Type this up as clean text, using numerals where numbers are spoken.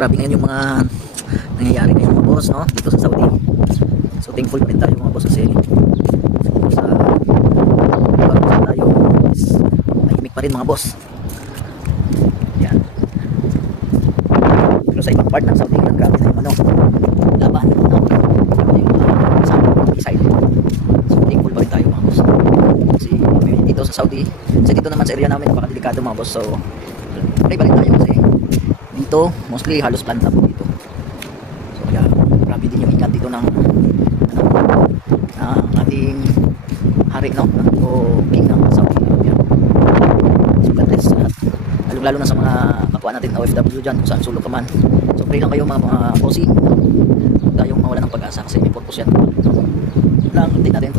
grabe ngayon yung mga nangyayari ngayon mga boss, no? Dito sa Saudi. So thankful pa rin tayo mga boss kasi sa lugar kung tayo is tahimik pa rin mga boss. Yan. Pero sa ibang part ng Saudi, grabe na yung ano, laban, no? Yung sa missile. So thankful pa rin tayo mga boss. Kasi dito sa Saudi, kasi dito naman sa area namin napakadelikado mga boss. So pray pa rin tayo kasi dito mostly halos planta po dito. So kaya grabe din yung ingat dito ng ating hari, no? O king ng Saudi Arabia. So God bless lahat, lalo na sa mga kapwa natin OFW dyan kung saan sulok ka man. So pray lang kayo mga bossing, huwag tayong mawala ng pag-asa kasi may purpose yan lang. Update natin